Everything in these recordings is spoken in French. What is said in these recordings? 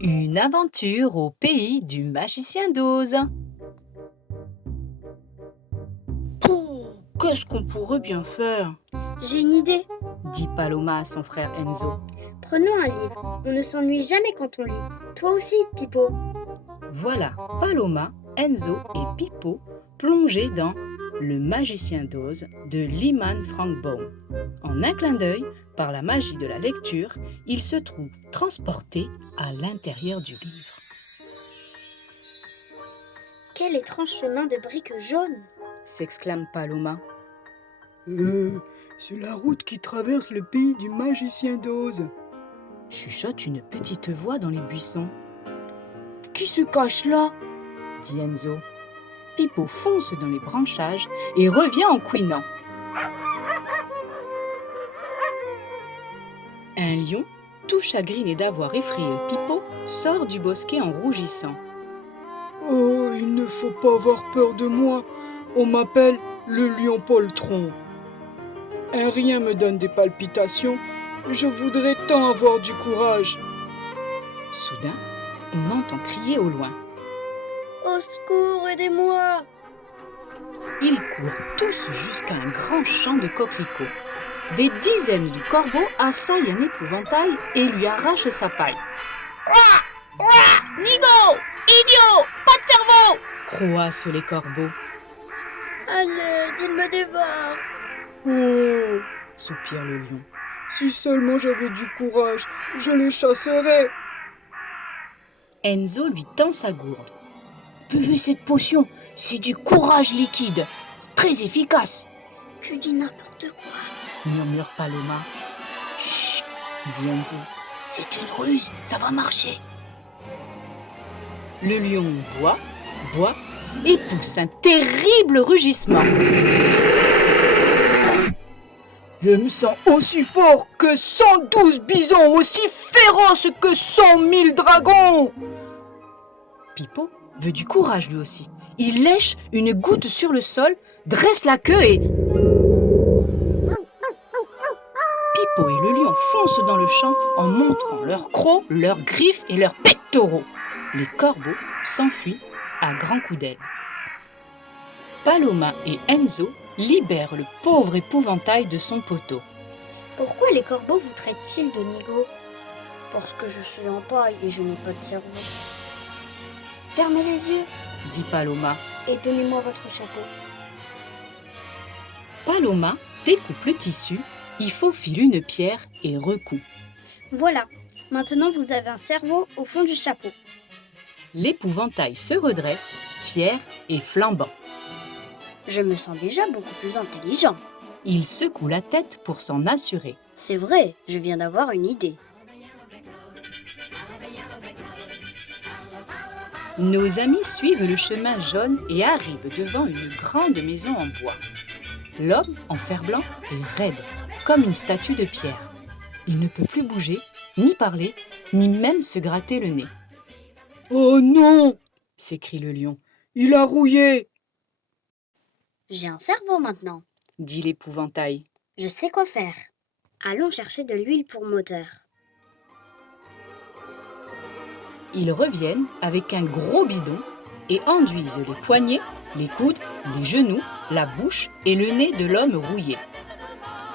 Une aventure au pays du magicien d'Oz. Pouh, qu'est-ce qu'on pourrait bien faire? J'ai une idée. Dit Paloma à son frère Enzo. Prenons un livre. On ne s'ennuie jamais quand on lit. Toi aussi, Pipo. Voilà Paloma, Enzo et Pipo plongés dans Le magicien d'Oz de Lyman Frank Baum. En un clin d'œil, par la magie de la lecture, ils se trouvent transportés à l'intérieur du livre. Quel étrange chemin de briques jaunes. S'exclame Paloma. C'est la route qui traverse le pays du magicien d'Oz. Chuchote une petite voix dans les buissons. Qui se cache là? Dit Enzo. Pipo fonce dans les branchages et revient en couinant. Un lion, tout chagriné d'avoir effrayé Pipo, sort du bosquet en rougissant. Oh, il ne faut pas avoir peur de moi. On m'appelle le lion poltron. Un rien me donne des palpitations. Je voudrais tant avoir du courage. Soudain, on entend crier au loin. Au secours, aidez-moi! Ils courent tous jusqu'à un grand champ de coquelicots. Des dizaines de corbeaux assaillent un épouvantail et lui arrachent sa paille. Nigo! Idiot! Pas de cerveau! Croassent les corbeaux. Allez, il me dévore! Oh, Soupire le lion. si seulement j'avais du courage, je les chasserais. Enzo lui tend sa gourde. Buvez cette potion, c'est du courage liquide. C'est très efficace. Tu dis n'importe quoi. Murmure Paloma. Chut, Dit Enzo. c'est une ruse, ça va marcher. Le lion boit et pousse un terrible rugissement. Je me sens aussi fort que 112 bisons, aussi féroce que 100 000 dragons. Pipo veut du courage lui aussi. Il lèche une goutte sur le sol, dresse la queue et... Pipo et le lion foncent dans le champ en montrant leurs crocs, leurs griffes et leurs pectoraux. Les corbeaux s'enfuient à grands coups d'aile. Paloma et Enzo libèrent le pauvre épouvantail de son poteau. Pourquoi les corbeaux vous traitent-ils de nigo? Parce que je suis en paille et je n'ai pas de cerveau. Fermez les yeux Dit Paloma. et donnez-moi votre chapeau. Paloma découpe le tissu, y faufile une pierre et recoue. Voilà, maintenant vous avez un cerveau au fond du chapeau. L'épouvantail se redresse, fier et flambant. Je me sens déjà beaucoup plus intelligent. Il secoue la tête pour s'en assurer. C'est vrai, je viens d'avoir une idée. Nos amis suivent le chemin jaune et arrivent devant une grande maison en bois. L'homme, en fer-blanc, est raide, comme une statue de pierre. Il ne peut plus bouger, ni parler, ni même se gratter le nez. « Oh non !» s'écrie le lion. « Il a rouillé !» J'ai un cerveau maintenant. Dit l'épouvantail. Je sais quoi faire. Allons chercher de l'huile pour moteur. Ils reviennent avec un gros bidon et enduisent les poignets, les coudes, les genoux, la bouche et le nez de l'homme rouillé.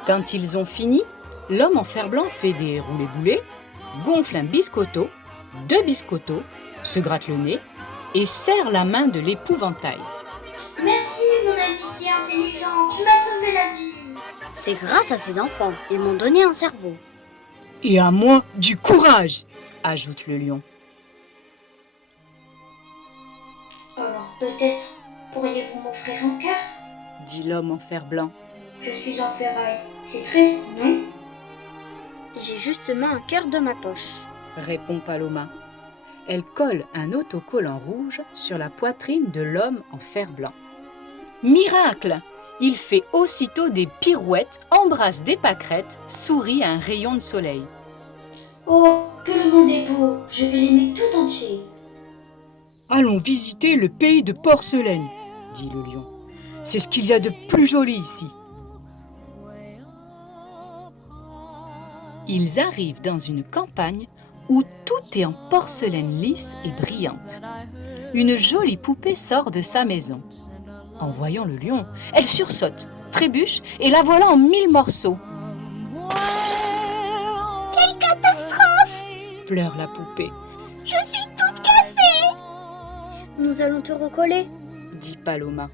Quand ils ont fini, l'homme en fer-blanc fait des roulés-boulés, gonfle un biscotto, 2 biscottos, se gratte le nez et serre la main de l'épouvantail. Merci mon ami si intelligent, tu m'as sauvé la vie. C'est grâce à ces enfants, ils m'ont donné un cerveau. « Et à moi, du courage !» ajoute le lion. Alors peut-être pourriez-vous m'offrir un cœur? Dit l'homme en fer-blanc. Je suis en ferraille. C'est triste, non? J'ai justement un cœur dans ma poche. Répond Paloma. Elle colle un autocollant rouge sur la poitrine de l'homme en fer-blanc. Miracle! Il fait aussitôt des pirouettes, embrasse des pâquerettes, sourit à un rayon de soleil. Oh, que le monde des beaux, je vais l'aimer tout entier. Allons visiter le pays de porcelaine, dit le lion. C'est ce qu'il y a de plus joli ici. Ils arrivent dans une campagne où tout est en porcelaine lisse et brillante. Une jolie poupée sort de sa maison. En voyant le lion, elle sursaute, trébuche et la voilà en 1000 morceaux. Quelle catastrophe! Pleure la poupée, Je suis toute cassée! Nous allons te recoller. dit Paloma.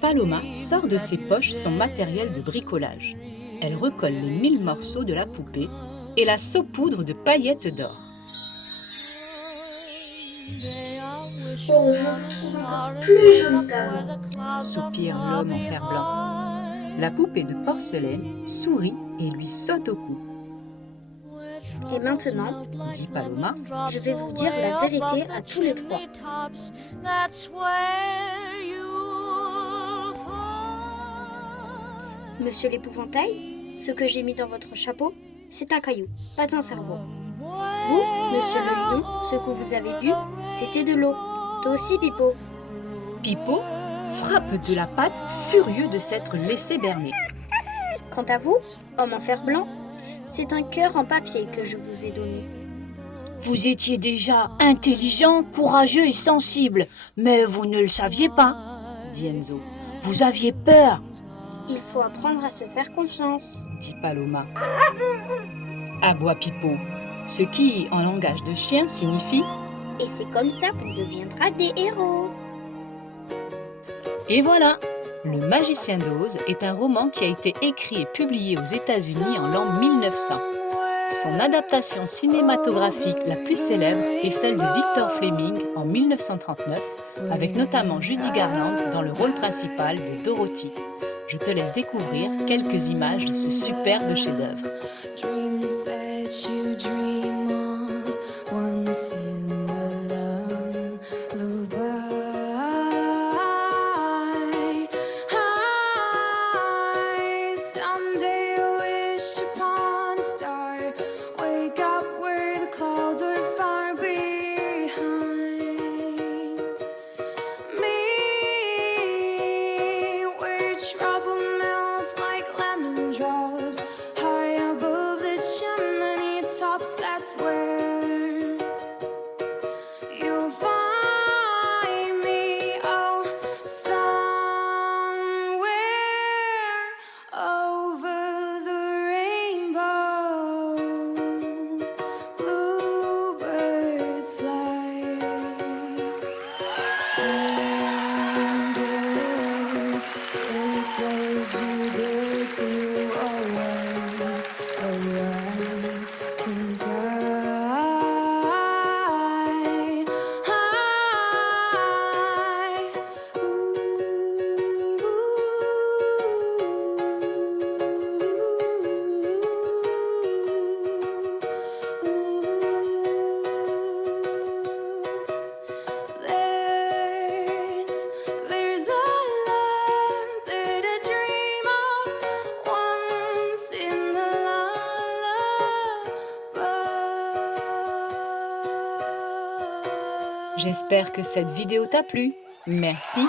Paloma sort de ses poches son matériel de bricolage. Elle recolle les 1000 morceaux de la poupée et la saupoudre de paillettes d'or. Oh, je vous trouve encore plus jolie qu'avant. Soupire l'homme en fer-blanc. La poupée de porcelaine sourit et lui saute au cou. Et maintenant, Dit Paloma, je vais vous dire la vérité à tous les trois. Monsieur l'épouvantail, ce que j'ai mis dans votre chapeau, c'est un caillou, pas un cerveau. Vous, monsieur le lion, ce que vous avez bu, c'était de l'eau. Toi aussi, Pipo. Pipo frappe de la patte, furieux de s'être laissé berner. Quant à vous, homme en fer blanc, c'est un cœur en papier que je vous ai donné. Vous étiez déjà intelligent, courageux et sensible, mais vous ne le saviez pas. Dit Enzo, Vous aviez peur. Il faut apprendre à se faire confiance. dit Paloma. Aboie Pipo, ce qui, en langage de chien, signifie Et c'est comme ça qu'on deviendra des héros. Et voilà, Le Magicien d'Oz est un roman qui a été écrit et publié aux États-Unis en l'an 1900. Son adaptation cinématographique la plus célèbre est celle de Victor Fleming en 1939, avec notamment Judy Garland dans le rôle principal de Dorothy. Je te laisse découvrir quelques images de ce superbe chef-d'œuvre. Dreams that you dream of once in a lullaby. I someday wish upon a star. Wake up where the clouds are far behind me, where trouble melts like lemon drops high above the chimney tops. That's where you'll find me. Oh, somewhere over the rainbow, bluebirds fly. And said you dare to away, can't There's a land that I dream of once in the lullaby. J'espère que cette vidéo t'a plu. Merci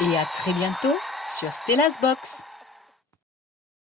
et à très bientôt sur Stella's Box.